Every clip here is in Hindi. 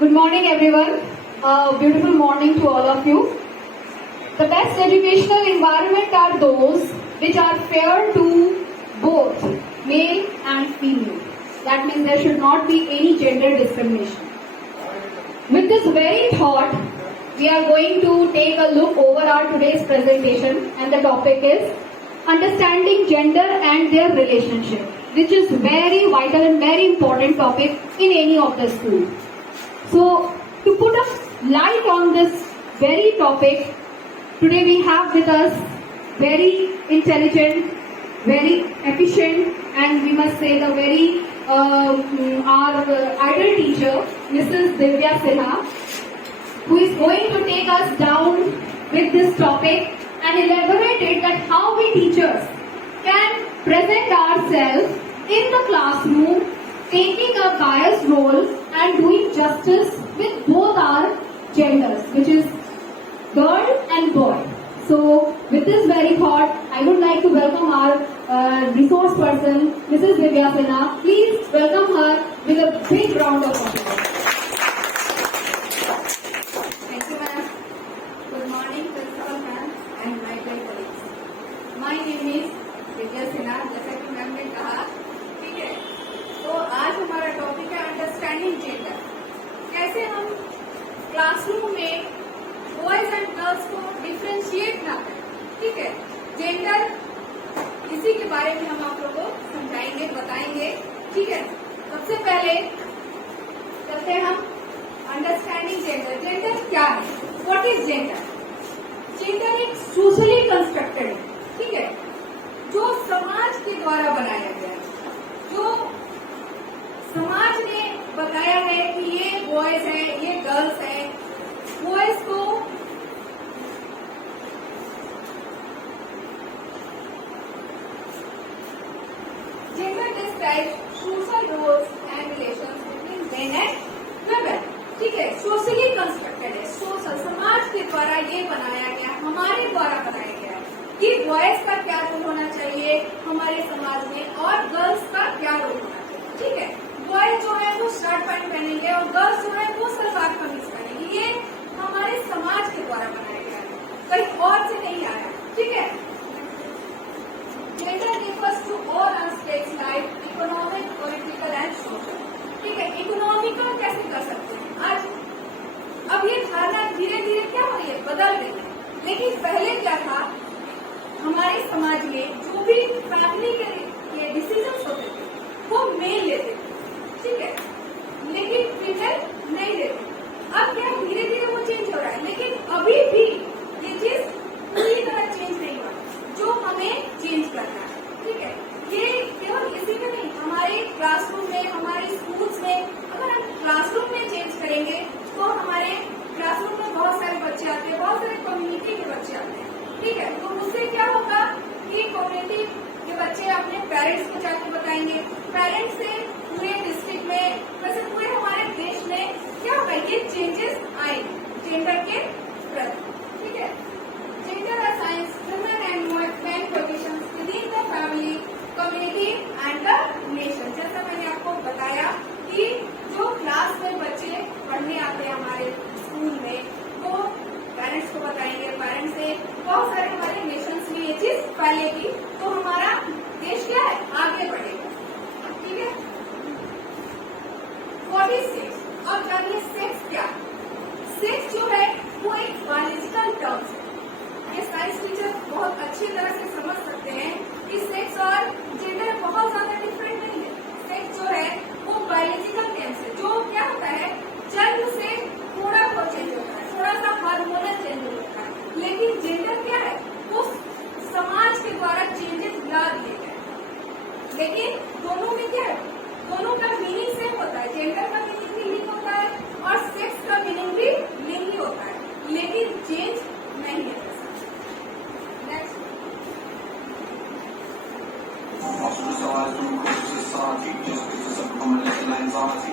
Good morning, everyone. Beautiful morning to all of you. The best educational environment are those which are fair to both male and female. That means there should not be any gender discrimination. With this very thought, we are going to take a look over our today's presentation, and the topic is understanding gender and their relationship, which is very vital and very important topic in any of the school. So, to put a light on this very topic, today we have with us very intelligent, very efficient, and we must say the very our idol teacher, Mrs. Divya Sinha, who is going to take us down with this topic and elaborate it that how we teachers can present ourselves in the classroom, taking a biased role and doing justice with both our genders, which is girl and boy. So, with this very thought, I would like to welcome our resource person, Mrs. Divya Sinha. Please welcome her with a big round of applause. Thank you, ma'am. Good morning, principal ma'am and my dear colleagues. My name is Divya Sinha. जैसा कि मैम ने कहा, ठीक है. तो आज हमारा टॉपिक है अंडरस्टैंडिंग जेंडर. कैसे हम क्लासरूम में बॉयज एंड गर्ल्स को डिफ्रेंशिएट ना करें, ठीक है. जेंडर इसी के बारे में हम आप लोगों को समझाएंगे, बताएंगे, ठीक है. सबसे पहले करते हैं हम अंडरस्टैंडिंग जेंडर. जेंडर क्या है? What is gender? जेंडर एक सोशली कंस्ट्रक्टेड है, ठीक है, जो समाज के द्वारा बनाया गया है, जो समाज ने बताया है कि ये बॉयज है, ये गर्ल्स है. बॉयज को gender describe social roles and relations between men and women, ठीक है. सोशली कंस्ट्रक्टेड है, सोशल समाज के द्वारा ये बनाया गया, हमारे द्वारा बनाया गया है कि बॉयज का क्या रोल होना चाहिए हमारे समाज में और गर्ल्स का क्या रोल होना चाहिए, ठीक है. बॉयज जो है वो शर्ट पैंट पहनेंगे और गर्ल्स जो है वो सलवार कमीज पहनेंगी. ये हमारे समाज के द्वारा बनाया गया है, कहीं और से नहीं आया, ठीक है. Gender refers to all aspects like economic, political and social, ठीक है. इकोनॉमिकल कैसे कर सकते हैं? आज अब ये धारणा धीरे धीरे क्या हो रही है, बदल रही है. लेकिन पहले क्या था, हमारे समाज में जो भी फैमिली के डिसीजन होते थे वो मेल लेते थे, ठीक है, लेकिन फीमेल नहीं लेते. अब क्या धीरे धीरे वो चेंज हो रहा है, लेकिन अभी भी ये चीज पूरी तरह चेंज नहीं हुआ जो हमें चेंज करना है, ठीक है. ये केवल इसी में नहीं, हमारे क्लासरूम में, हमारे स्कूल्स में, अगर हम क्लासरूम में चेंज करेंगे तो हमारे क्लासरूम में बहुत सारे बच्चे आते हैं, बहुत सारे कम्युनिटी के बच्चे आते हैं, ठीक है. तो उससे क्या होगा कि कम्युनिटी के बच्चे अपने पेरेंट्स को जाकर बताएंगे, पेरेंट्स से पूरे डिस्ट्रिक्ट में, वैसे पूरे हमारे देश में क्या होगा, ये चेंजेस आएंगे जेंडर के प्रति, ठीक है. Gender assigns women and main positions within the family, community and the nation. जैसा मैंने आपको बताया कि जो क्लास में बच्चे पढ़ने आते हैं हमारे स्कूल में, वो पेरेंट्स को बताएंगे, पेरेंट्स से बहुत सारे हमारे नेशंस में ये चीज फैलेगी, तो हमारा देश क्या है, आगे बढ़ेगा, ठीक है. What is sex? अब जानिए सेक्स क्या है. सेक्स जो है वो एक बायोलॉजिकल टर्म्स है. ये साइंस टीचर बहुत अच्छी तरह से समझ सकते हैं कि सेक्स और जेंडर बहुत ज्यादा डिफरेंट नहीं है. सेक्स जो है वो बायोलॉजिकल टर्म्स है, जो क्या होता है, जन्म से थोड़ा बहुत चेंज होता है, थोड़ा सा हार्मोनल चेंज होता है. लेकिन जेंडर क्या है, वो समाज के द्वारा चेंजेस ला दिए गए. लेकिन दोनों में क्या है, दोनों का मीनिंग सेम होता है. जेंडर का मीनिंग भी लिंक होता है और सेक्स का मीनिंग भी लिंक ही होता है, लेकिन चेंज नहीं है. Next. Ostracized from across society just because of prominent anxiety.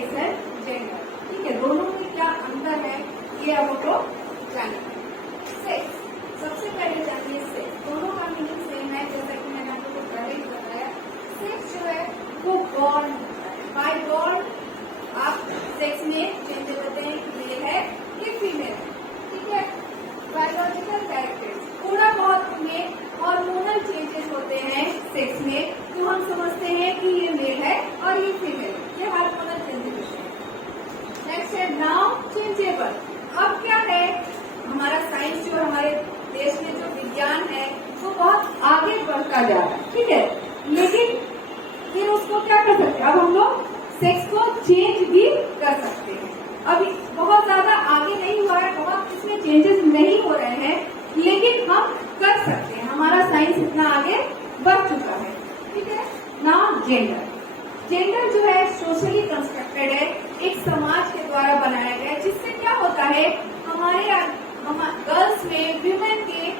Sex and gender. ठीक है, दोनों में क्या अंतर है ये अब हमको जानना है। सेक्स, सबसे पहले जानिए सेक्स, दोनों का मीनिंग सेम है, जैसा कि मैंने आपको पहले ही बताया। सेक्स जो है वो बॉर्न होता है, बाय बॉर्न आप सेक्स में चेंज होते हैं कि मेल है कि फीमेल है। ठीक है, बायोलॉजिकल कैरेक्टर्स, थोड़ा बहुत में हार्मोनल चेंजेस होते हैं सेक्स में, तो हम समझते हैं कि ये मेल है और ये फीमेल है, ये हार्मोनल चेंजेस है। नेक्स्ट है नाउन चेंजेबल। अब क्या है, हमारा साइंस जो हमारे देश में जो विज्ञान है वो बहुत आगे बढ़ता जा रहा है। ठीक है, लेकिन फिर उसको क्या कर सकते हैं, अब हम लोग सेक्स को चेंज भी कर सकते हैं। अभी बहुत ज्यादा आगे नहीं हुआ है, बहुत इसमें चेंजेस नहीं हो रहे हैं, लेकिन हम कर सकते हैं, हमारा साइंस इतना आगे बढ़ चुका है। ठीक है, नाउ जेंडर। जेंडर जो है सोशली कंस्ट्रक्टेड है, एक समाज के द्वारा बनाया गया है, जिससे क्या होता है हमारे गर्ल्स में विमेन के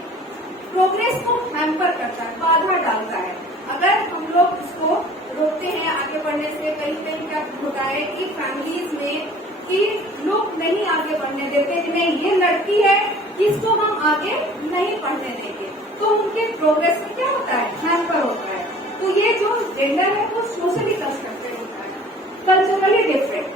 प्रोग्रेस को हैम्पर करता है, बाधा डालता है। अगर हम लोग उसको रोकते हैं आगे बढ़ने से, कहीं कहीं क्या होता है कि फैमिलीज में कि लोग नहीं आगे बढ़ने देते, नहीं ये लड़की है इसको हम आगे नहीं पढ़ने देंगे, तो उनके प्रोग्रेस में क्या होता है, हैम्पर होता है। तो ये जो जेंडर है वो सोशली कंस्ट्रक्टेड होता है। कल्चरली डिफरेंट,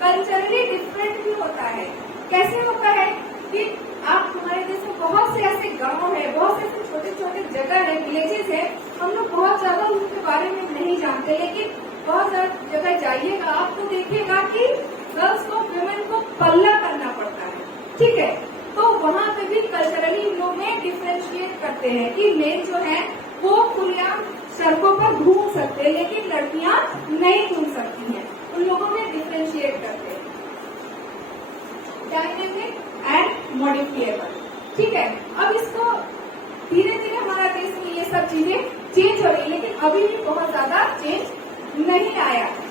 कल्चरली डिफरेंट भी होता है। कैसे होता है कि आप हमारे देश में बहुत से ऐसे गांव है, बहुत से ऐसे छोटे छोटे जगह है, विलेजेस है, हम लोग बहुत ज्यादा उनके बारे में नहीं जानते, लेकिन बहुत सारी जगह जाइएगा आपको देखिएगा कि गर्ल्स को, विमेन को पल्ला करना पड़ता है। ठीक है, तो वहाँ पे भी कल्चरली लोग में डिफ्रेंशिएट करते हैं कि मेल जो है वो खुलेआम सड़कों पर घूम सकते हैं, लेकिन लड़कियां नहीं घूम सकती हैं, उन लोगों में डिफ्रेंशिएट करते हैं। Dynamic and modifiable. ठीक है, अब इसको धीरे धीरे हमारा देश में ये सब चीजें चेंज हो रही है, लेकिन अभी भी बहुत ज्यादा चेंज नहीं आया है,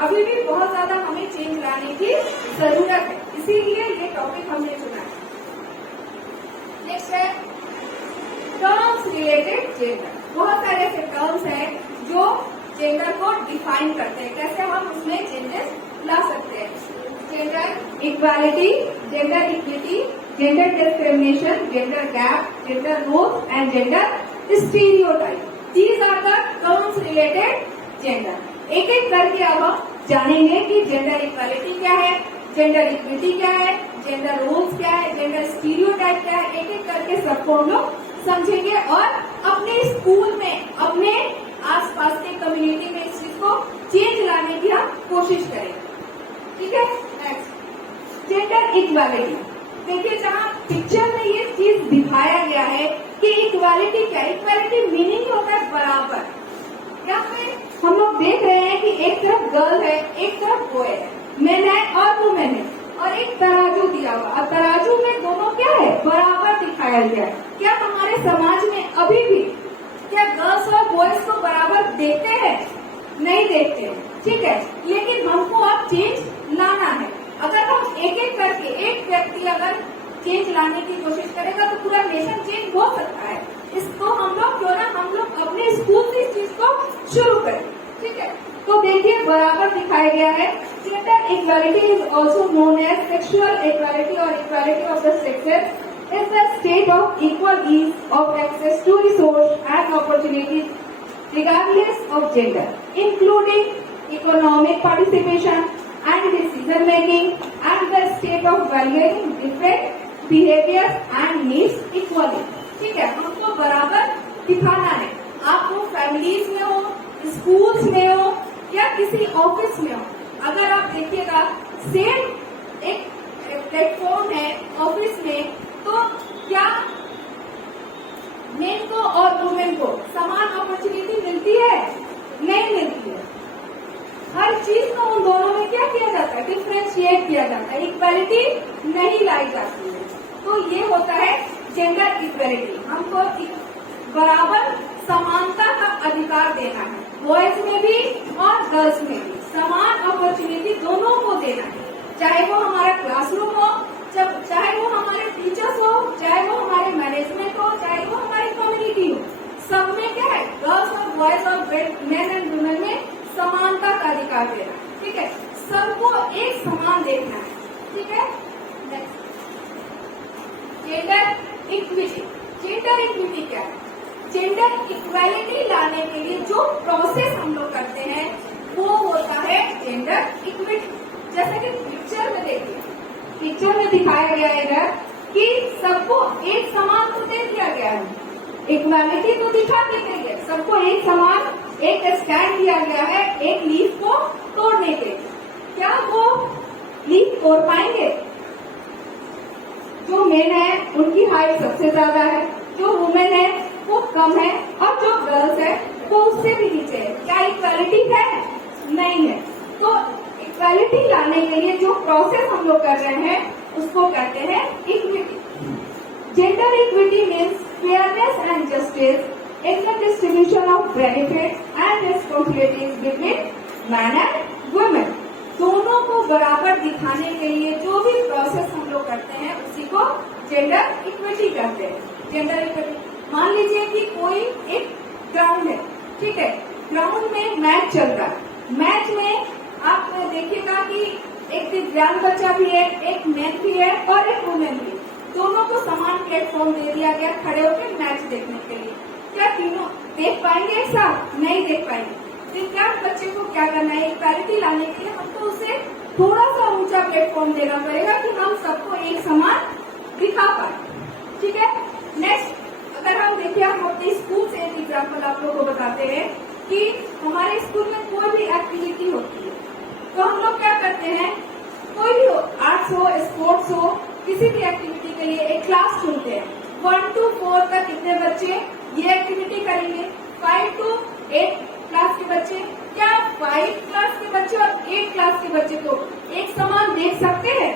अभी भी बहुत ज्यादा हमें चेंज लाने की जरूरत है, इसीलिए ये टॉपिक हमने चुना है। नेक्स्ट है टर्म्स रिलेटेड जेंडर। बहुत सारे ऐसे टर्म्स हैं जो जेंडर को डिफाइन करते हैं, कैसे हम उसमें चेंजेस ला सकते हैं। Gender equality, gender equity, gender discrimination, gender gap, gender roles and gender stereotype. These are the terms related gender. एक एक करके अब हम जानेंगे कि जेंडर इक्वालिटी क्या है, जेंडर इक्विटी क्या है, जेंडर रोल्स क्या है, जेंडर स्टीरियोटाइप क्या है। एक एक करके सबको हम लोग समझेंगे और अपने स्कूल में, अपने आसपास के कम्युनिटी में इस चीज को चेंज लाने की हम कोशिश करेंगे। ठीक है, नेक्स्ट जेंडर इक्वालिटी। देखिए, जहाँ पिक्चर में ये चीज दिखाया गया है कि इक्वालिटी क्या है, इक्वालिटी मीनिंग होता है बराबर। यहाँ पे हम लोग देख रहे हैं कि एक तरफ गर्ल है, एक तरफ बॉय है, मेन है और वुमेन है, और एक तराजू दिया हुआ, और तराजू में दोनों क्या है, बराबर दिखाया गया है। क्या हमारे समाज में अभी भी क्या गर्ल्स और बॉयज को बराबर देखते हैं? नहीं देखते हैं। ठीक है, लेकिन हमको अब चेंज लाना है। अगर हम एक एक करके, एक व्यक्ति अगर चेंज लाने की कोशिश करेगा तो पूरा नेशन चेंज हो सकता है। इसको हम लोग क्यों ना हम लोग अपने स्कूल से इस चीज को शुरू करें। ठीक है, तो देखिए बराबर दिखाया गया है। Gender equality is also known as sexual equality और equality of the sexes is the state of equal ease of access to resource and opportunities regardless of gender, including economic participation and decision making, and the state of valuing different behaviors and needs equally. ठीक है, हमको बराबर दिखाना है। आप वो फैमिलीज में हो, स्कूल्स में हो या किसी ऑफिस में हो, अगर आप देखिएगा सेम एक प्लेटफॉर्म है ऑफिस में, तो क्या मेन को और वुमेन को समान अपॉर्चुनिटी मिलती है? नहीं मिलती है। हर चीज को उन दोनों में क्या किया जाता है, डिफ्रेंशिएट किया जाता है, इक्वालिटी नहीं लाई जाती है। तो ये होता है जेंडर इक्वालिटी। हमको बराबर समानता का अधिकार देना है, बॉयज में भी और गर्ल्स में भी समान अपॉर्चुनिटी दोनों को देना है। चाहे वो हमारा क्लासरूम हो, चाहे वो हमारे टीचर्स हो, चाहे वो हमारे मैनेजमेंट हो, चाहे वो हमारी कम्युनिटी हो, सब में क्या है, गर्ल्स और बॉयज और मेन एंड वुमेन में समानता का अधिकार देना। ठीक है, सबको एक समान देखना है, ठीक है। Next, gender equity. Gender equity क्या है? जेंडर इक्वालिटी लाने के लिए जो प्रोसेस हम लोग करते हैं वो होता है जेंडर इक्विटी। जैसे कि पिक्चर में देखिए, पिक्चर में दिखाया गया है इधर कि सबको एक समान तो दे दिया गया है, इक्वालिटी तो दिखा दी गई है, सबको एक समान एक स्टैंड दिया गया है एक लीफ को तोड़ने के। क्या वो लीफ तोड़ पाएंगे? जो मेन है उनकी हाइट सबसे ज्यादा है, जो वुमेन है वो कम है, और जो गर्ल्स है वो उससे भी नीचे है। क्या इक्वालिटी है? नहीं है। तो इक्वालिटी लाने के लिए जो प्रोसेस हम लोग कर रहे हैं उसको कहते हैं equity. Gender equity means fairness and justice in the distribution of benefit and responsibilities between man and women. दोनों को बराबर दिखाने के लिए जो भी प्रोसेस हम लोग करते हैं उसी को जेंडर इक्विटी कहते हैं। जेंडर इक्विटी, मान लीजिए कि कोई एक ग्राउंड है, ठीक है, ग्राउंड में मैच चल रहा है। मैच में आप देखिएगा कि एक दिव्यांग बच्चा भी है, एक मैन भी है और एक वुमेन भी। दोनों को समान प्लेटफॉर्म दे दिया गया खड़े होकर मैच देखने के लिए। क्या तीनों देख पाएंगे एक साथ? नहीं देख पाएंगे। दिव्यांग बच्चे को क्या करना है? इक्वालिटी लाने के लिए हमको उसे थोड़ा सा ऊंचा प्लेटफॉर्म देना पड़ेगा कि हम सबको एक समान दिखा पाए, ठीक है। नेक्स्ट, अगर हम देखिए, हम अपने स्कूल से एक एग्जाम्पल आप लोगों को बताते हैं कि हमारे स्कूल में कोई भी एक्टिविटी होती है तो हम लोग क्या करते हैं, कोई भी हो, आर्ट्स हो, स्पोर्ट्स हो, किसी भी एक्टिविटी के लिए एक क्लास चुनते हैं। 1 to 4 तक कितने बच्चे ये एक्टिविटी करेंगे? 5 to 8 क्लास के बच्चे। क्या 5 क्लास के बच्चे और 8 क्लास के बच्चे को एक समान देख सकते हैं?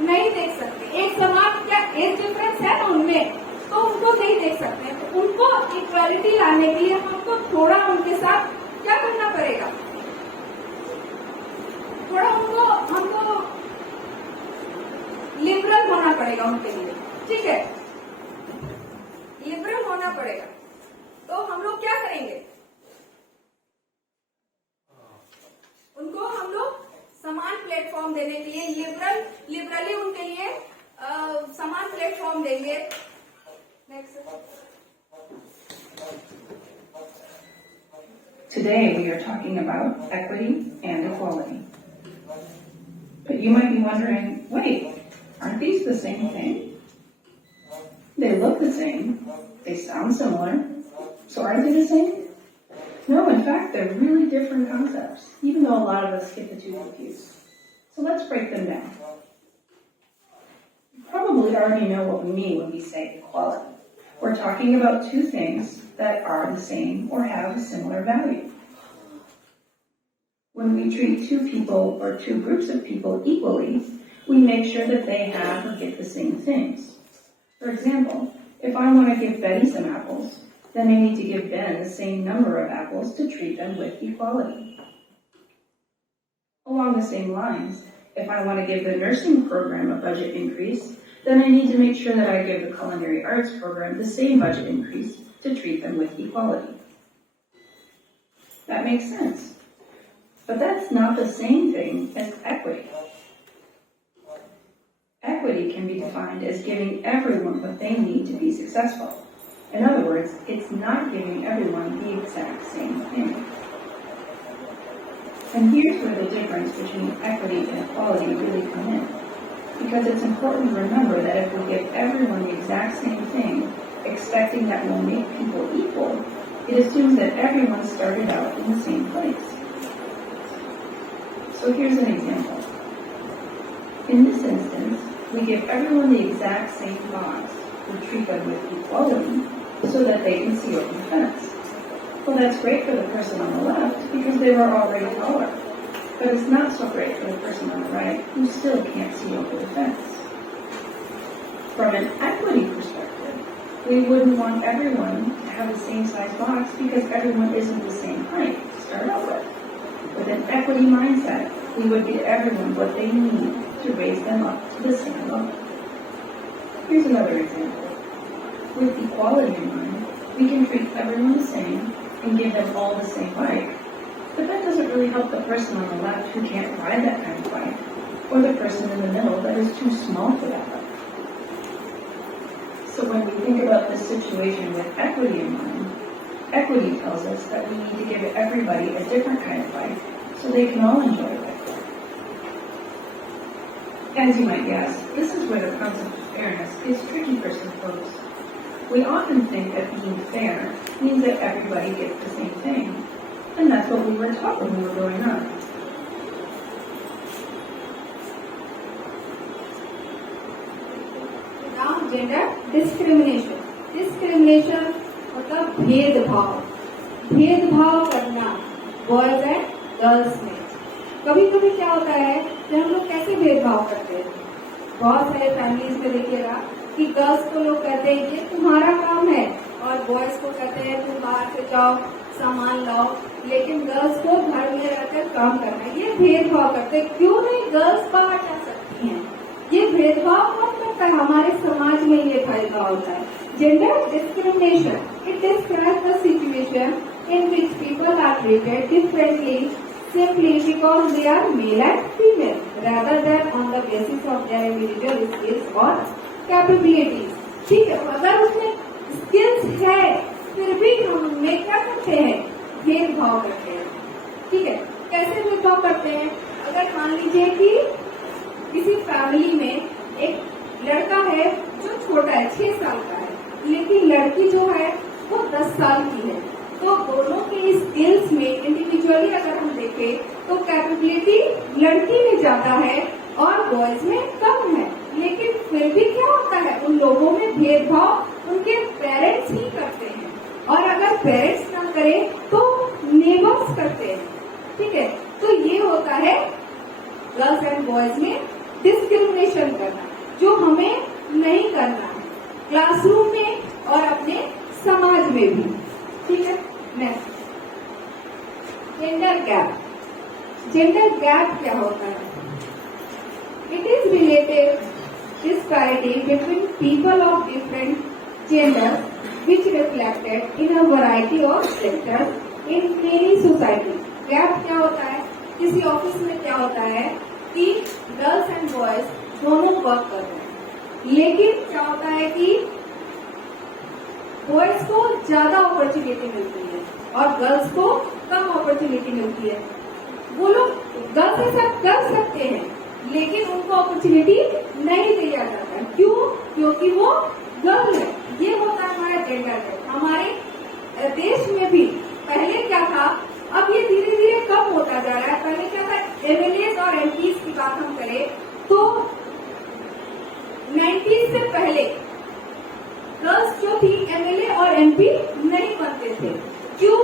नहीं देख सकते। एक समान क्या एज डिफरेंस है ना उनमें, तो उनको नहीं देख सकते। तो उनको इक्वालिटी लाने के लिए हमको थोड़ा उनके साथ क्या करना पड़ेगा? थोड़ा हमको लिबरल होना पड़ेगा उनके लिए, ठीक है, लिबरल होना पड़ेगा। तो हम लोग क्या करेंगे? उनको हम लोग समान प्लेटफॉर्म देने के लिए लिबरली उनके लिए समान प्लेटफॉर्म देंगे। Today we are talking about equity and equality. But you might be wondering, wait, aren't these the same thing? They look the same, they sound similar, so are they the same? No, in fact, they're really different concepts, even though a lot of us get the two confused. So let's break them down. You probably already know what we mean when we say equality. We're talking about two things that are the same or have a similar value. When we treat two people or two groups of people equally, we make sure that they have or get the same things. For example, if I want to give Betty some apples, then I need to give Ben the same number of apples to treat them with equality. Along the same lines, if I want to give the nursing program a budget increase, then I need to make sure that I give the culinary arts program the same budget increase to treat them with equality. That makes sense. But that's not the same thing as equity. Equity can be defined as giving everyone what they need to be successful. In other words, it's not giving everyone the exact same thing. And here's where the difference between equity and equality really come in. Because it's important to remember that if we give everyone the exact same thing, expecting that we'll make people equal, it assumes that everyone started out in the same place. So here's an example. In this instance, we give everyone the exact same box. We treat them with equality so that they can see over the fence. Well, that's great for the person on the left because they were already taller. But it's not so great for the person on the right who still can't see over the fence. From an equity perspective, we wouldn't want everyone to have the same size box because everyone isn't the same height to start out with. With an equity mindset, we would give everyone what they need to raise them up to the same level. Here's another example. With equality in mind, we can treat everyone the same and give them all the same right. But that doesn't really help the person on the left who can't ride that kind of bike, or the person in the middle that is too small for that bike. So when we think about this situation with equity in mind, equity tells us that we need to give everybody a different kind of bike so they can all enjoy it. As you might guess, this is where the concept of fairness is tricky for some folks. We often think that being fair means that everybody gets the same thing, and that's what we were taught when we were growing up. Now, gender discrimination. Discrimination मतलब भेदभाव करना बॉयज एंड गर्ल्स में। कभी कभी क्या होता है कि हम लोग कैसे भेदभाव करते हैं। बहुत सारे फैमिलीज में देखिएगा कि गर्ल्स को लोग कहते हैं ये तुम्हारा काम है, और बॉयज को कहते हैं तुम बाहर से जाओ सामान लाओ, लेकिन गर्ल्स को घर में रहकर काम करना है। ये भेदभाव करते हैं। क्यों नहीं गर्ल्स बाहर जा सकती हैं? ये भेदभाव कौन करता है? हमारे समाज में ये भेदभाव होता है। Gender discrimination it describes the situation in which people are treated differently simply because they are male and female rather than on the basis of their individual skills or capabilities. ठीक है, अगर उसमें स्किल्स है फिर भी हम क्या करते हैं? भेदभाव करते हैं। ठीक है, कैसे भेदभाव करते हैं? अगर मान लीजिए कि किसी फैमिली में एक लड़का है जो छोटा है 6 साल का है, लेकिन लड़की जो है वो 10 साल की है, तो दोनों के स्किल्स में इंडिविजुअली अगर हम देखें तो कैपेबिलिटी लड़की में ज्यादा है और बॉयज में कम है, लेकिन फिर भी क्या होता है? उन लोगों में भेदभाव उनके पेरेंट्स ही करते हैं, और अगर पेरेंट्स ना करें तो नेबर्स करते हैं। ठीक है, तो ये होता है गर्ल्स एंड बॉयज में डिस्क्रिमिनेशन करना, जो हमें नहीं करना है क्लासरूम में और अपने समाज में भी। ठीक है, next gender gap. Gender gap क्या होता है? It is related disparity between people of different genders which reflected in a variety of sectors in any society. Gap क्या होता है? किसी ऑफिस में क्या होता है कि गर्ल्स एंड बॉयज दोनों वर्क कर रहे हैं, लेकिन क्या होता है कि बॉयज को ज्यादा अपॉर्चुनिटी मिलती है और गर्ल्स को कम अपॉर्चुनिटी मिलती है। वो लोग गर्ल्स के साथ कर सकते हैं, लेकिन उनको अपॉर्चुनिटी नहीं दिया जाता है। क्यों? क्योंकि वो गर्ल है। ये होता है हमारा जेंडर गैप। हमारे देश में भी पहले क्या था, अब ये धीरे धीरे कम होता जा रहा है। पहले क्या था, एमएलए और एमपीज की बात हम करें तो 90s से पहले गर्ल्स जो थी एमएलए और एमपी नहीं बनते थे। क्यों?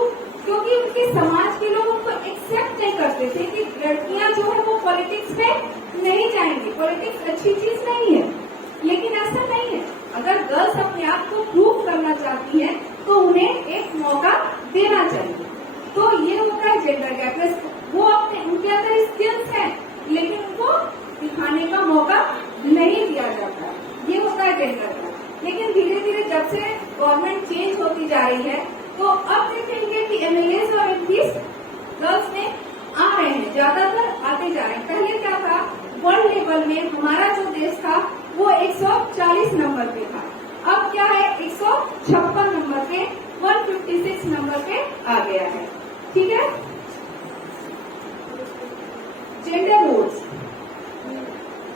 क्योंकि उनके समाज के लोग उनको एक्सेप्ट नहीं करते थे कि लड़कियां जो है वो पॉलिटिक्स में नहीं जाएंगी, पॉलिटिक्स अच्छी चीज नहीं है। लेकिन ऐसा नहीं है, अगर गर्ल्स अपने आप को प्रूव करना चाहती हैं तो उन्हें एक मौका देना चाहिए। तो ये होता है जेंडर गैप। वो अपने उनके अंदर स्किल्स हैं, लेकिन उनको दिखाने का मौका नहीं दिया जाता। ये होता है जेंडर गैप। लेकिन धीरे धीरे जब से गवर्नमेंट चेंज होती जा रही है तो अब देखेंगे कि एमएलए और एमपीज गर्ल्स में आ रहे हैं, ज्यादातर आते जा रहे हैं। पहले क्या था, वर्ल्ड लेवल में हमारा जो देश था वो 140 नंबर पे था, अब क्या है 156 नंबर पे, 156 नंबर पे आ गया है। ठीक है, जेंडर रोल्स।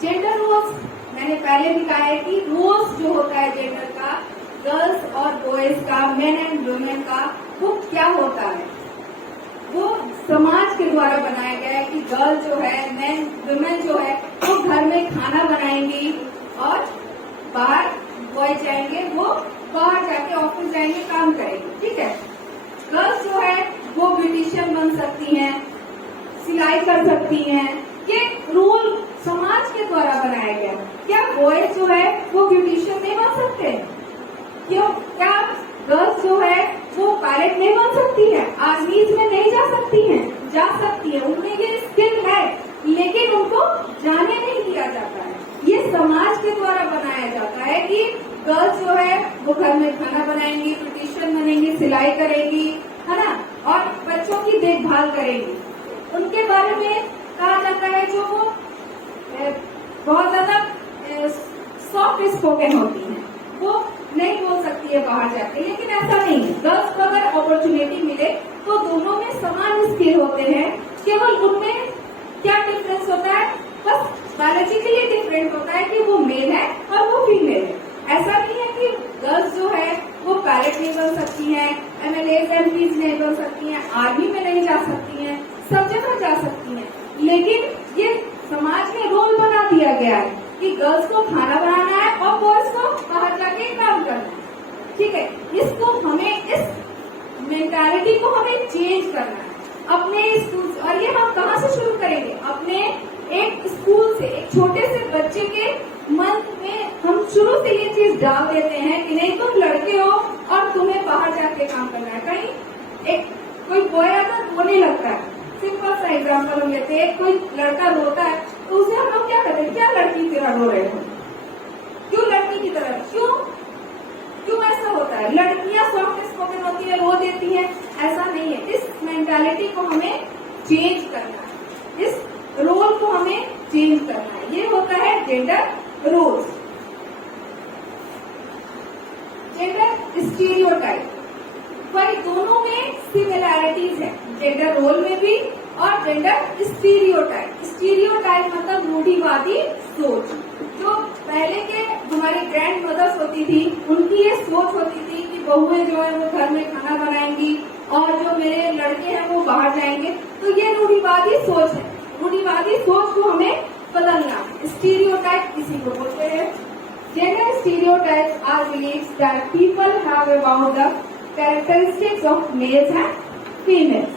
जेंडर रोल्स मैंने पहले भी कहा है कि रोल्स जो होता है जेंडर का, गर्ल्स और बॉयज का, मेन एंड वुमेन का, वो क्या होता है? वो समाज के द्वारा बनाया गया है कि गर्ल जो है, मेन वुमेन जो है वो घर में खाना बनाएंगी और बाहर बॉयज जाएंगे वो बाहर जाके ऑफिस जाएंगे, काम करेंगे। ठीक है, गर्ल्स जो है वो ब्यूटिशियन बन सकती हैं, सिलाई कर सकती हैं। ये रूल समाज के द्वारा बनाया गया। क्या बॉयज जो है वो ब्यूटिशियन नहीं बन सकते? क्यों? क्या गर्ल्स जो है वो पायलट नहीं बन सकती है, आर्मीज में नहीं जा सकती हैं? जा सकती है, उनमें ये स्किल है, लेकिन उनको जाने नहीं दिया जाता है। ये समाज के द्वारा बनाया जाता है कि गर्ल्स जो है वो घर में खाना बनाएंगी, ब्यूटिशियन बनेंगी, सिलाई करेंगी, है ना, और बच्चों की देखभाल करेंगी, उनके बारे में कहा जाता है जो वो बहुत ज्यादा सॉफ्ट स्पोकन होती हैं, वो नहीं बोल सकती है बाहर जाके, लेकिन ऐसा नहीं है। गर्ल्स को अगर अपॉर्चुनिटी मिले तो दोनों में समान स्किल होते हैं, केवल उनमें क्या डिफरेंस होता है, बस बायोलॉजिकली डिफरेंट होता है कि वो मेल है और वो फीमेल है। ऐसा नहीं है कि गर्ल्स जो है वो पायलट नहीं बन सकती हैं, MLAs MPs नहीं बन सकती हैं, आर्मी में नहीं जा सकती हैं, सब जगह जा सकती हैं, लेकिन ये समाज में रोल बना दिया गया है कि गर्ल्स को खाना बनाना है और बॉयज को बाहर जाके काम करना है। ठीक है, इसको हमें, इस मेंटालिटी को हमें चेंज करना है अपने स्कूल से। और ये हम कहाँ से शुरू करेंगे? अपने एक स्कूल से, एक छोटे से बच्चे के मन में हम शुरू से ये चीज डाल देते हैं कि नहीं तुम लड़के हो और तुम्हें बाहर जाके काम करना है। कहीं एक कोई बॉय आता रोने लगता है, सिंपल सा एग्जाम्पल हम लेते हैं, कोई लड़का रोता है तो उसे हम लोग क्या करते हैं, क्या लड़की की तरह रो रहे हो, क्यों लड़की की तरह, क्यों ऐसा होता है? लड़कियां सॉफ्ट स्पोकन होती है, रो देती है, ऐसा नहीं है। इस मेंटालिटी को हमें चेंज करना है, इस रोल को हमें चेंज करना है। ये होता है जेंडर रोल्स, जेंडर स्टीरियोटाइप। भाई दोनों में सिमिलैरिटीज है, जेंडर रोल में भी और जेंडर स्टीरियोटाइप। स्टीरियोटाइप मतलब रूढ़िवादी सोच। जो पहले के हमारी ग्रैंड मदर्स होती थी, उनकी ये सोच होती थी कि बहुएं जो है वो घर में खाना बनाएंगी और जो मेरे लड़के हैं वो बाहर जाएंगे, तो ये रूढ़िवादी सोच है। रूढ़िवादी सोच को हमें बदलना। स्टीरियोटाइप इसी को बोलते हैं। Gender stereotypes are beliefs that people have about the characteristics of males and females.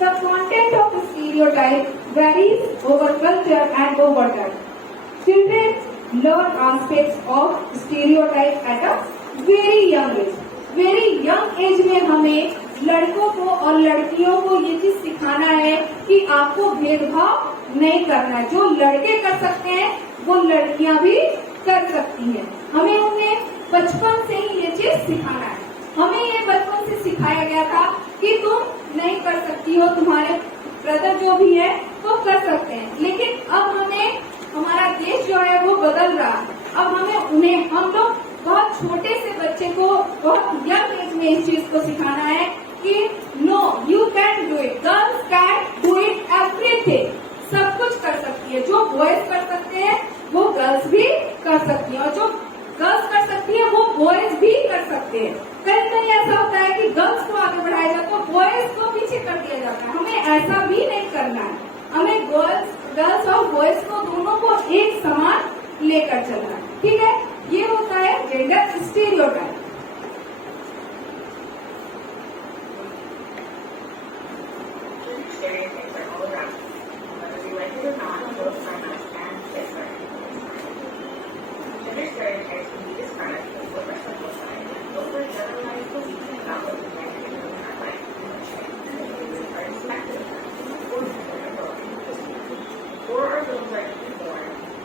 The content of the stereotype varies over culture and over time. Children learn aspects of stereotype at a very young age. Very young age में हमें लड़कों को और लड़कियों को ये चीज सिखाना है कि आपको भेदभाव नहीं करना है। जो लड़के कर सकते हैं वो लड़कियां भी कर सकती हैं। हमें उन्हें बचपन से ही ये चीज सिखाना है। हमें ये बचपन से सिखाया गया था कि तुम नहीं कर सकती हो, तुम्हारे ब्रदर जो भी है वो कर सकते हैं। लेकिन अब हमें, हमारा देश जो है वो बदल रहा है। अब हमें हम लोग बहुत छोटे से बच्चे को बहुत यंग एज में इस चीज को सिखाना है कि no, you can do it, girls can do it everything. सब कुछ कर सकती है, जो बॉयज कर सकते हैं वो गर्ल्स भी कर सकती है, और जो गर्ल्स कर सकती है वो बॉयज भी कर सकते हैं। कहीं कहीं ऐसा होता है कि गर्ल्स को आगे बढ़ाया जाता है तो बॉयज को पीछे कर दिया जाता है। हमें ऐसा भी नहीं करना है। हमें गर्ल्स और बॉयज को दोनों को एक समान लेकर चलना है। ठीक है, ये होता है gender stereotype.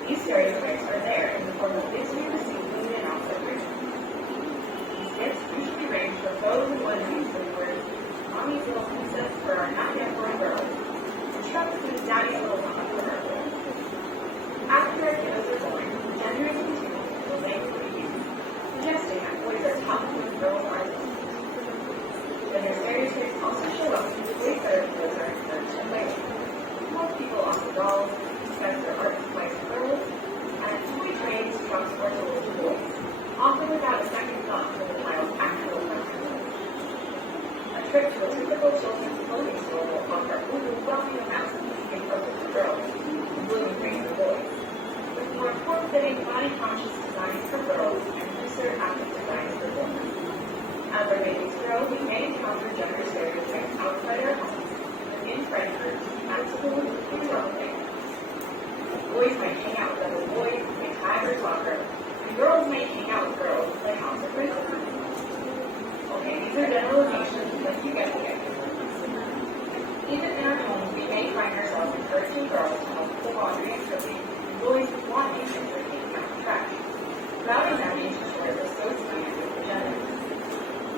These stereotypes are there in the form of gifts we receive when we announce our birthday. These gifts usually range from clothes and onesie to the words, Mommy's Little Princess for our not yet born girls, and chocolates and Daddy's Little Mama for our boys. After our kiddos are born, generating two will make reviews, suggesting that boys are tough and girls are loose. Gender stereotypes also show up in the ways that our clothes are encouraged and wear. More people on the dolls, discuss their art supplies for girls, and toy trains, trucks, or tools for boys, often without a second thought for the child's actual preferences. A trip to a typical children's clothing store will offer overwhelming amounts of easy clothes for girls, including things for boys, with more form-fitting, body-conscious designs for girls and looser, active designs for boys. As our babies grow, we may encounter gender stereotypes outside our homes, in friend groups, at school, and workplace. Boys might hang out with other boys, play tag or soccer, and girls might hang out with girls, play house or prison. Okay, these are generalizations, but you get the idea. Even in our homes, we may find ourselves encouraging girls to help with the laundry and cooking, and boys wanting to taking out the trash. Routing that nature towards us so standard for gender.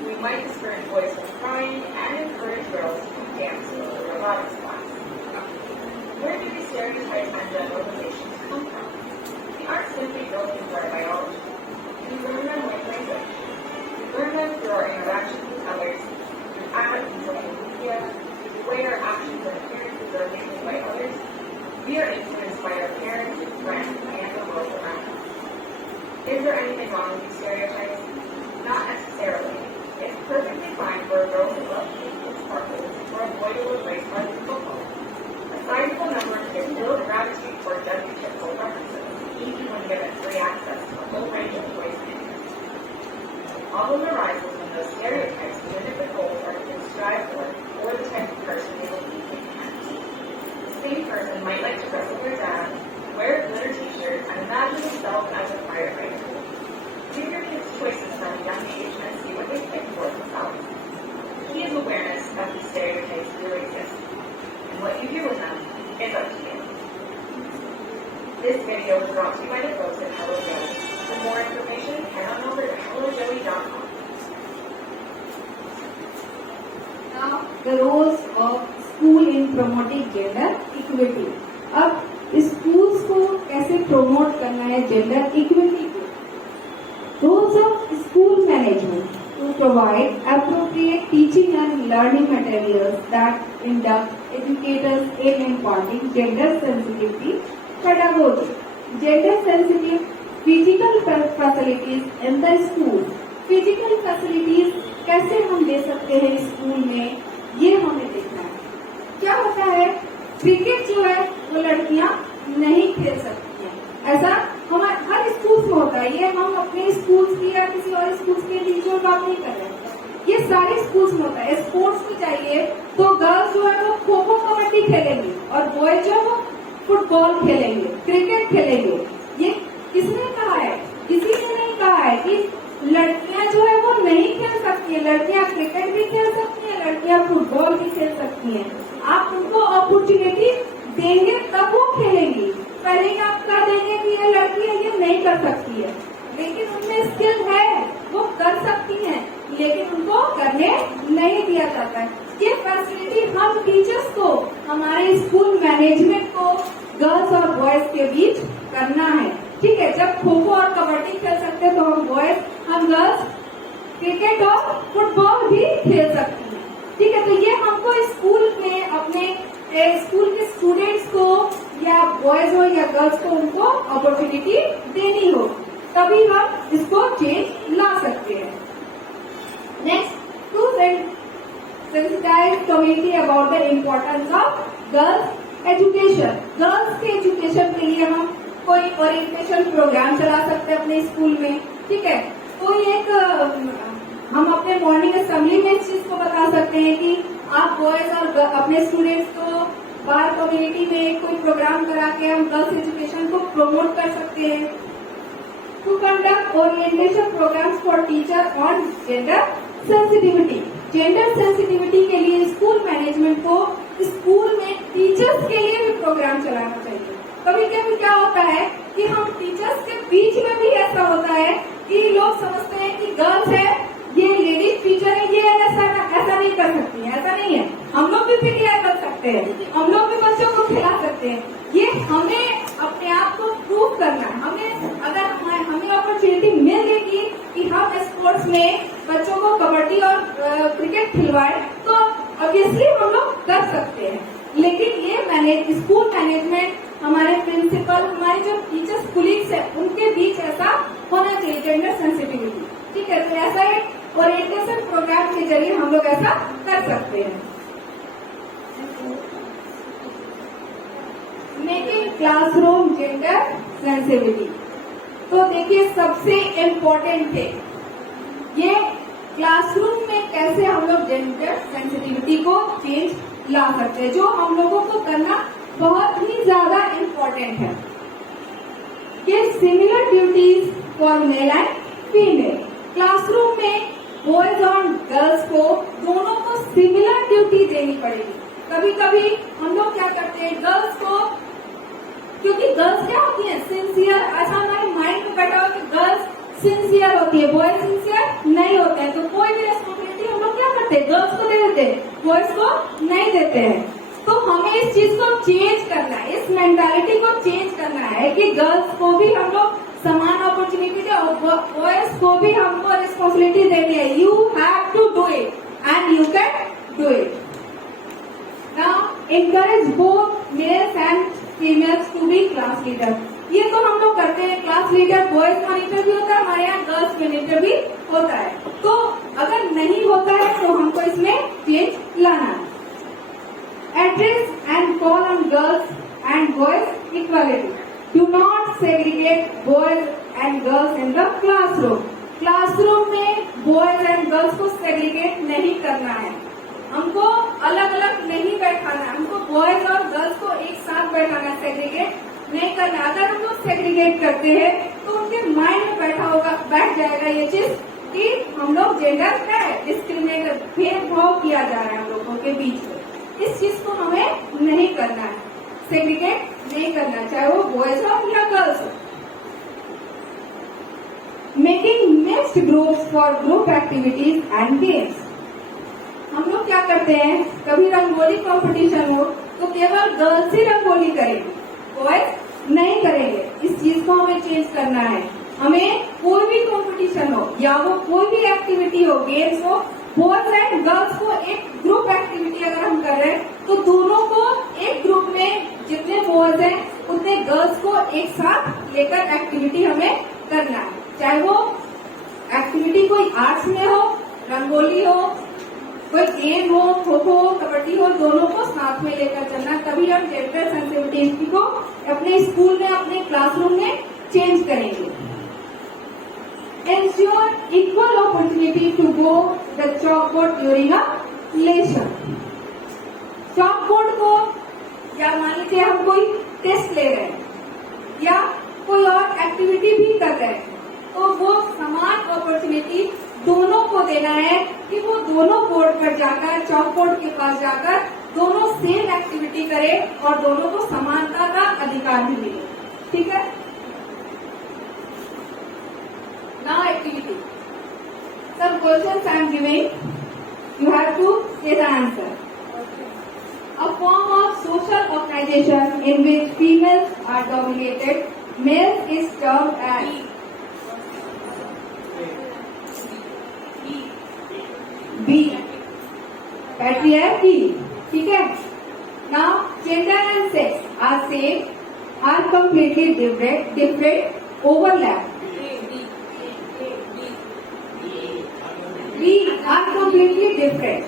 We might discourage boys from crying and encourage girls to dance on social media, the way our actions and appearances are labeled by others, we are influenced by our parents, friends, and the world around us. Is there anything wrong with these stereotypes? Not necessarily. It's perfectly fine for a girl to love pink and sparkles or a boy to love race cards and football. A sizable number of kids will gravitate toward judging-typical preferences, even when given free access to a whole range of toys and interests. The problem arises when those stereotypes limit the goals our kids strive for, or the type of person they believe they can be. The same person might like to dress like their dad, wear a glitter t-shirt, and imagine himself as a firefighter. Do your kids' choices from a young age and see what they pick for themselves. The key is awareness that these stereotypes really exist. And what you do with them is up to you. This video was brought to you by the folks at Hello Joey. For more information, head on over to hellojoey.com. Now, the roles of school in promoting gender equity. अब schools को कैसे promote करना है gender equity को? Roles of school management to provide appropriate teaching and learning materials that induct educators in imparting gender sensitivity pedagogy, gender sensitive physical facilities in the school. Physical facilities कैसे हम दे सकते हैं स्कूल में, ये हमें देखना है. क्या होता है, क्रिकेट जो है वो लड़कियां नहीं खेल सकती हैं. ऐसा हमारे हर स्कूल में होता है. ये हम अपने स्कूल की या किसी और स्कूल के टीचर बात नहीं कर रहे हैं. ये सारे स्कूल्स में होता है. स्पोर्ट्स में चाहिए तो गर्ल्स जो है वो खो खो कबड्डी खेलेंगी और बॉयज जो है वो फुटबॉल खेलेंगे, क्रिकेट खेलेंगे. ये किसने कहा है? किसी ने नहीं कहा है कि लड़कियां जो है वो नहीं खेल सकती है. लड़कियां क्रिकेट भी खेल सकती हैं, लड़कियां फुटबॉल भी खेल सकती हैं. आप उनको अपॉर्चुनिटी देंगे तब वो खेलेंगी. पहले ही आप कह देंगे कि ये लड़की है, ये नहीं कर सकती है. लेकिन उनमें स्किल है, वो कर सकती हैं, लेकिन उनको करने नहीं दिया जाता है. ये फैसिलिटी हम टीचर्स को, हमारे स्कूल मैनेजमेंट को गर्ल्स और बॉयज के बीच करना है. ठीक है, जब खो खो और कबड्डी खेल सकते हैं तो हम बॉयज, हम गर्ल्स क्रिकेट और फुटबॉल भी खेल सकती हैं. ठीक है, तो ये हमको स्कूल में अपने स्कूल के स्टूडेंट्स को या बॉयज हो या गर्ल्स को उनको अपॉर्चुनिटी देनी हो, तभी हम इसको चेंज ला सकते हैं. Next, to sensitize community about the importance of girls education. Girls के एजुकेशन के लिए हम कोई ओरिएंटेशन प्रोग्राम चला सकते हैं अपने स्कूल में. ठीक है, कोई एक हम अपने मॉर्निंग असेंबली में इस चीज को बता सकते हैं कि आप बॉयज और अपने स्टूडेंट्स को बाहर कम्युनिटी में कोई प्रोग्राम करा के हम गर्ल्स एजुकेशन को प्रमोट कर सकते हैं. To conduct orientation programs for teacher on gender sensitivity. Gender sensitivity के लिए स्कूल मैनेजमेंट को स्कूल में टीचर्स के लिए भी प्रोग्राम चलाना चाहिए. कभी कभी क्या होता है कि हम टीचर्स के बीच में भी ऐसा होता है कि लोग समझते हैं कि गर्ल्स है, ये लेडीज टीचर है, ये ऐसा नहीं कर सकती है. ऐसा नहीं है, हम लोग भी पीटीआई कर सकते हैं, हम लोग भी बच्चों को खिला सकते हैं. ये हमें अपने आप को प्रूव करना है. हमें अगर हमें अपॉर्चुनिटी मिल गई कि हम स्पोर्ट्स में बच्चों को कबड्डी और क्रिकेट खिलवाए तो ऑब्वियसली हम लोग कर सकते हैं. लेकिन ये स्कूल मैनेजमेंट, हमारे प्रिंसिपल, हमारे जो टीचर्स कुलीग्स है, उनके बीच ऐसा होना चाहिए जेंडर सेंसिटिविटी. ठीक है, तो ऐसा एक ओरिएंटेशन प्रोग्राम के जरिए हम लोग ऐसा कर सकते हैं. Making classroom gender sensitivity. तो देखिए, सबसे इम्पोर्टेंट है ये क्लासरूम में कैसे हम लोग जेंडर सेंसिटिविटी को चेंज ला सकते हैं, जो हम लोगों को करना बहुत ही ज्यादा इम्पोर्टेंट है. ये similar duties for male and female. Classroom में बॉयज और गर्ल्स को दोनों को सिमिलर ड्यूटी देनी पड़ेगी. कभी कभी हम लोग क्या करते हैं, गर्ल्स को, क्योंकि गर्ल्स क्या होती है, सिंसियर. ऐसा हमारे माइंड में बैठा हो कि गर्ल्स सिंसियर होती है, बॉयज सिंसियर नहीं होते हैं. तो कोई भी रेस्पॉन्सिबिलिटी हम लोग क्या करते हैं, गर्ल्स को दे देते हैं, बॉयज को नहीं देते हैं. तो हमें इस चीज को चेंज करना है, इस मेंटालिटी को चेंज करना है कि गर्ल्स को भी हम लोग समान अपॉर्चुनिटी दे और बॉयज को भी हमको रिस्पॉन्सिबिलिटी देनी है. You have to do it and you can do it. Now, encourage both males and females to be class leader. ये तो हम लोग करते हैं, क्लास लीडर बॉयज मॉनिटर भी होता है, हमारे यहाँ गर्ल्स मॉनिटर भी होता है. तो अगर नहीं होता है तो हमको इसमें चेंज लाना है. Address and call on girls and boys equality. Do not segregate boys and girls in the classroom. Classroom में बॉयज एंड गर्ल्स को सेग्रीगेट नहीं करना है. हमको अलग अलग नहीं बैठाना है. हमको बॉयज और गर्ल्स को एक साथ बैठाना है, सेग्रीगेट नहीं करना. अगर हम लोग सेग्रीगेट करते हैं तो उनके माइंड में बैठ जाएगा ये चीज कि हम लोग जेंडर है, डिस्क्रिमिनेट, भेदभाव किया जा रहा है हम लोगों के बीच में. इस चीज को हमें नहीं करना है, सेग्रीगेट नहीं करना, चाहे वो बॉयज हो या गर्ल्स हो. Making mixed groups for group activities and games. हम लोग क्या करते हैं, कभी रंगोली कंपटीशन हो तो केवल गर्ल्स ही रंगोली करेंगे, बॉयज नहीं करेंगे. इस चीज को हमें चेंज करना है. हमें कोई भी कंपटीशन हो या वो कोई भी एक्टिविटी हो, गेम्स हो, बॉयज एंड गर्ल्स को एक ग्रुप एक्टिविटी अगर हम कर रहे हैं तो दोनों को एक ग्रुप में जितने बॉयज हैं उतने गर्ल्स को एक साथ लेकर एक्टिविटी हमें करना है. चाहे वो एक्टिविटी कोई आर्ट्स में हो, रंगोली हो, कोई गेम हो, खो खो हो, कबड्डी हो, दोनों को साथ में लेकर चलना. तभी हम जेंडर सेंसिटिविटी को अपने स्कूल में, अपने क्लासरूम में चेंज करेंगे. Ensure equal opportunity to go the chalkboard during a lesson. chalkboard को या मान लीजिए हम कोई टेस्ट ले रहे हैं या कोई और एक्टिविटी भी कर रहे हैं तो वो समान अपॉर्चुनिटी दोनों को देना है कि वो दोनों बोर्ड पर जाकर, चॉकबोर्ड के पास जाकर दोनों सेम एक्टिविटी करें और दोनों को समानता का अधिकार भी मिले. ठीक है. Now activity. Some questions I am giving. You have to say the answer. A form of social organization in which females are dominated, males is termed as B. Patriarchy. ठीक है. Now gender and sex are same, are completely different, overlap. We are completely different.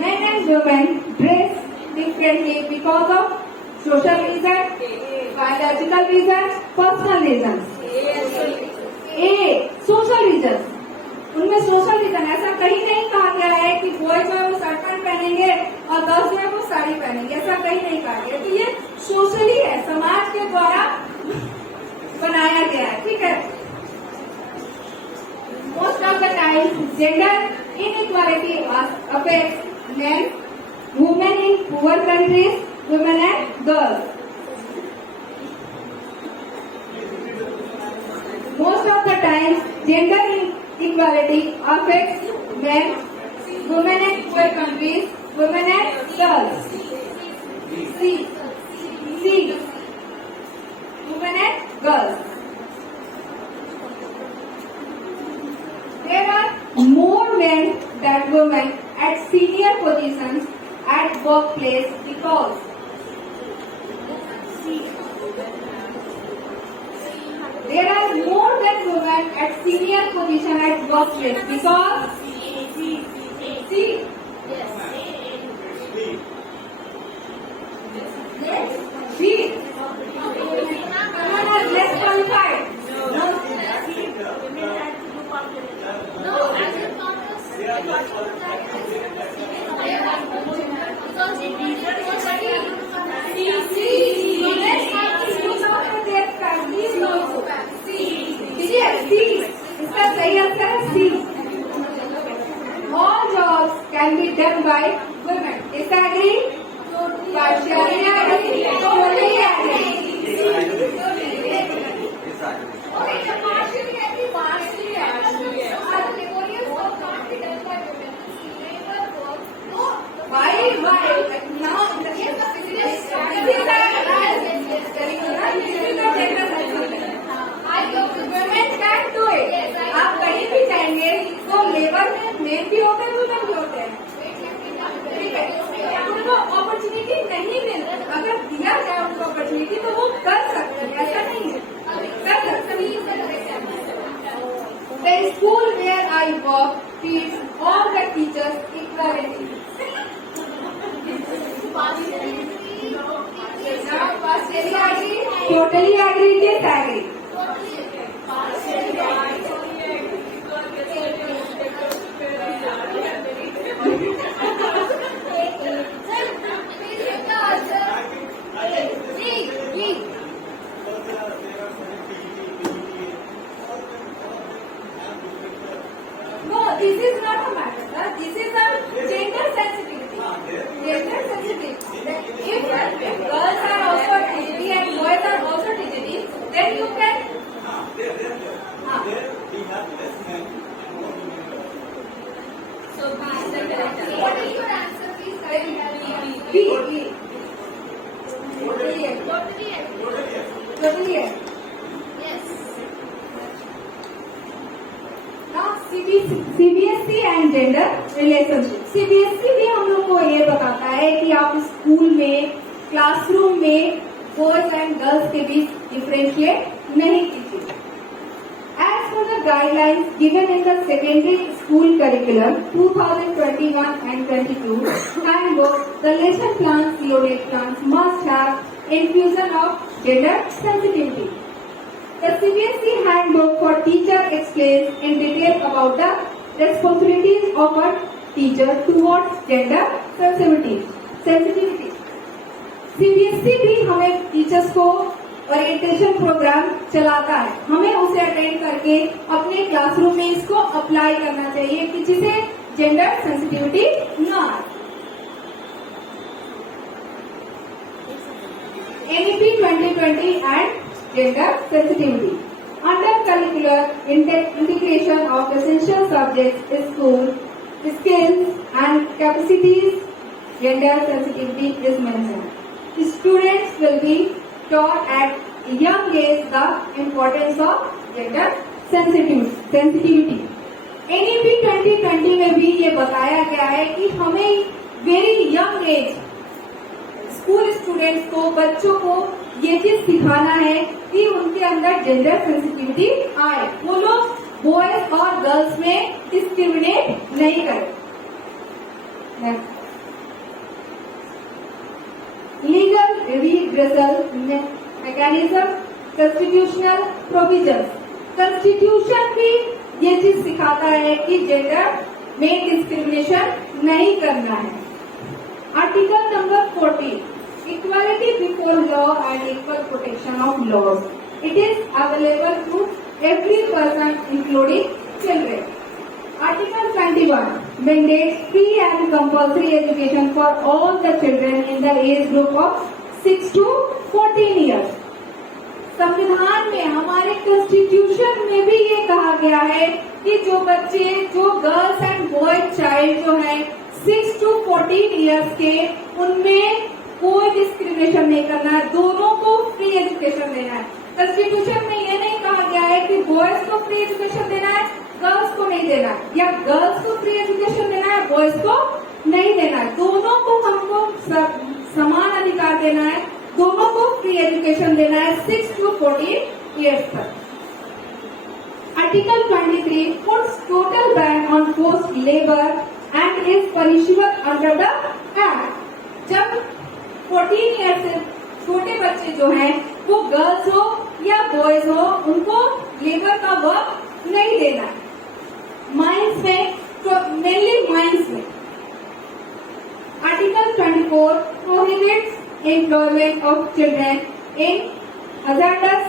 Men and women dress differently because of social reasons, biological reasons, personal reasons. A. Social reasons. उनमें सोशल रीजन ऐसा कहीं नहीं कहा गया है कि बॉयज जो है वो शर्ट पैंट पहनेंगे और गर्ल्स जो है वो साड़ी पहनेंगे, ऐसा कहीं नहीं कहा गया. तो ये सोशली है, समाज के द्वारा बनाया गया है. ठीक है. Most of the time, gender inequality affects men, women in poor countries, women and girls. Most of the time, gender inequality affects men, women in poor countries, women and girls. C. Women and girls. There are more men than women at senior positions at workplace because there are more than women at senior position at workplace because C. C. Women are less qualified. इसका सही आंसर है सी. All jobs can be done by women. Disagree? Partially agree? Totally agree? Okay, the partially agree, partially agree. Laborious work can't be done by women. Labor work, no. Why? Now, in the case of business, women can do it. आप कहीं भी जाएंगे तो लेबर में मेन भी होते हैं, वुमेन भी their work treats all the teachers equally. Totally agree, disagree. No, this is not a matter. This is a gender sensitivity. Gender sensitivity. If girls are also TGT and boys are also TGT, then you can. So, what is your answer, please? B. Totally agree. Yes. Now CBSE and gender relationship. CBSE भी हम लोग को ये बताता है कि आप स्कूल में क्लासरूम में बॉयज एंड गर्ल्स के बीच डिफरेंशिएट नहीं कीजिए. As per the guidelines given in the secondary school curriculum 2021 and 22 handbook, the lesson plans, unit plans must have infusion of gender sensitivity. The CBSE handbook for teacher explains in detail about the responsibilities of a teacher towards gender sensitivity. CBSE भी हमें टीचर्स को ओरिएंटेशन प्रोग्राम चलाता है. हमें उसे अटेंड करके अपने क्लासरूम में इसको अप्लाई करना चाहिए कि जिसे जेंडर सेंसिटिविटी न आए. NEP 2020 and gender sensitivity. Under curricular integration of essential subjects, school skills and capacities, gender sensitivity is mentioned. Students will be taught at a young age the importance of gender sensitivity. NEP 2020 में भी ये बताया गया है कि हमें very young age school students को, बच्चों को ये चीज सिखाना है कि उनके अंदर जेंडर सेंसिटिविटी आए. वो लोग बॉयज और गर्ल्स में डिस्क्रिमिनेट नहीं करें. Legal redressal mechanism, constitutional provisions. Constitution भी ये चीज सिखाता है कि जेंडर में डिस्क्रिमिनेशन नहीं करना है. Article number 40, equality before law and equal protection of laws. It is available to every person, including children. Article 21 mandates free and compulsory education for all the children in the age group of 6 to 14 years. संविधान में, हमारे कॉन्स्टिट्यूशन में भी ये कहा गया है कि जो बच्चे, जो गर्ल्स एंड बॉय चाइल्ड जो है 6 to 14 इयर्स के, उनमें कोई डिस्क्रिमिनेशन नहीं करना है. दोनों को फ्री एजुकेशन देना है. कॉन्स्टिट्यूशन में ये नहीं कहा गया है कि बॉयज को फ्री एजुकेशन देना है, गर्ल्स को नहीं देना है, या गर्ल्स को फ्री एजुकेशन देना है, बॉयज को नहीं देना है. दोनों को हमको समान अधिकार देना है. दोनों को फ्री एजुकेशन देना है 6 to 14 इयर्स तक. Article 23 puts total ban on forced labor and is punishable under the Act. जब 14 ईयर से छोटे बच्चे जो हैं, वो गर्ल्स हो या बॉयज हो, उनको लेबर का वर्क नहीं देना है. माइंस में, तो मेनली माइंस में. Article 24 prohibits employment of children in hazardous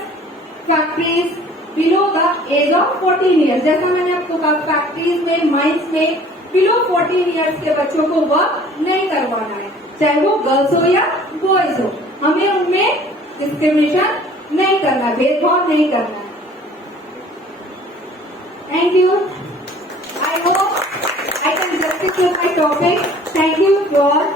factories below the age of 14 years. जैसा मैंने आपको कहा, फैक्ट्रीज में, माइंस में बिलो 14 इयर्स के बच्चों को वर्क नहीं करवाना है, चाहे वो गर्ल्स हो या बॉयज हो. हमें उनमें डिस्क्रिमिनेशन नहीं करना, भेदभाव नहीं करना है. Thank you. I hope I can justify my topic. Thank you to all.